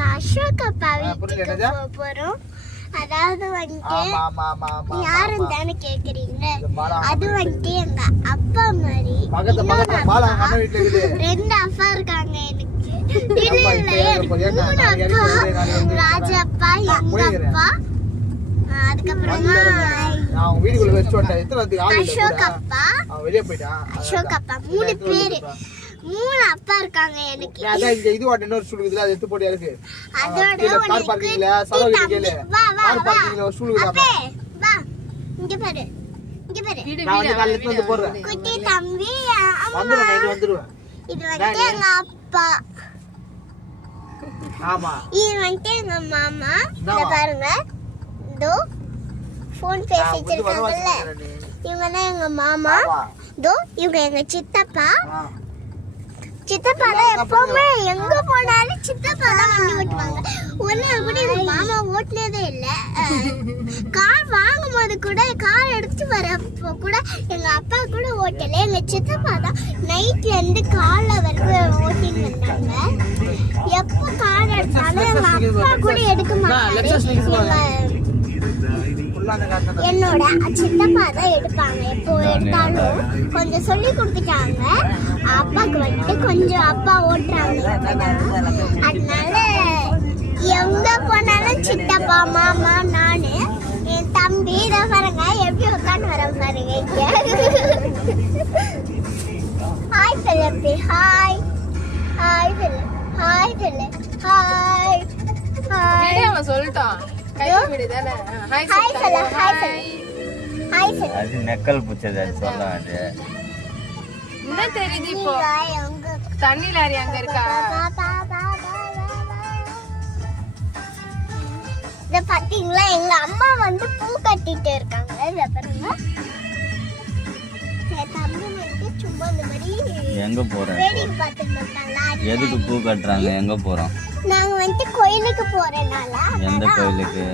நாங்க அசோக் அப்பா வீட்டுக்கு போறோம். அதாவது வந்துட்டு யாருன்னு தானே கேக்குறீங்க. அது வந்துட்டு எங்க அப்பா மாதிரி 2 அப்பா இருக்காங்க எனக்கு. ராஜப்பா, எங்க அப்பா, அதுக்கப்புறம் அசோக் அப்பா, 3 பேரு. 3 அப்பா இருக்காங்க எனக்கு. இது இன்னொரு ஸ்டூல் இதுல எடுத்து போடியா இருக்கு. அதோட கார் பார்க்கிங்ல சரவடி கேளு. கார் பார்க்கிங்ல ஒரு ஸ்டூல் இருக்கு. வா இங்க பாரு. இங்க பாரு. நான் வந்து கால்ல எடுத்து வந்து போறேன். குட்டி தம்பி வந்துருவேன். இது வந்து எங்க அப்பா. ஆமா. இது வந்து எங்க மாமா. இத பாருங்க. இதோ ஃபோன் பேசிட்டு இருக்காங்கல்ல. இவங்க தான் எங்க மாமா. இதோ இவங்க எங்க சித்தப்பா. சித்தப்பா எப்பவுமே எங்க போனாலும் சித்தப்பா தான் வண்டி ஓட்டுவாங்க. ஒன்னு கூட எங்க மாமா ஓட்டுனதே இல்ல. கார் வாங்கும் போது கூட கார் எடுத்து வரப்போ கூட எங்க அப்பா கூட ஓட்டல. எங்க சித்தப்பா தான் நைட்ல இருந்து காலைல வரைக்கும் ஓட்டின்னு வந்தாங்க. எப்போ கார் எடுத்தாலும் எங்க அப்பா கூட எடுக்க மாட்டாங்க. என்னோட சித்தப்பா தான் எடுப்பாங்க. எப்போ எடுத்தாலும் கொஞ்சம் சொல்லி கொடுத்துட்டாங்க. அப்பாவுக்கு வந்துட்டு கொஞ்சம் அப்பா ஓட்டுறாங்க. அதனால எங்க போனாலும் சித்தப்பா, மாமா, நானு, என் தம்பி இதை பாருங்க எப்படி உட்காந்து வர பாருங்க. ஹாய் பிலிப்பி, hi hi Philip, hi Philip, hi hi. அவன் சொல்லிட்டான். ஹாய் சொல்ல, ஹாய் சொல்ல, ஹாய் சொல்ல. அது நக்கல் புச்சது சொல்ல அது. என்ன தெரியுது இப்போ? தண்ணி லாரி அங்க இருக்கா? இத பாத்தீங்களா, எங்க அம்மா வந்து பூ கட்டிட்டு இருக்காங்க. இத பாருங்க. தம்பி வந்து சும்மா இந்த மாதிரி எங்க போறோம்? வேடிக்கை பார்த்துட்டு இருக்காங்க. எதுக்கு பூ கட்டுறாங்க? எங்க போறோம்? நாங்க வந்து கோயிலுக்கு போறனால. எந்த கோயிலுக்கு?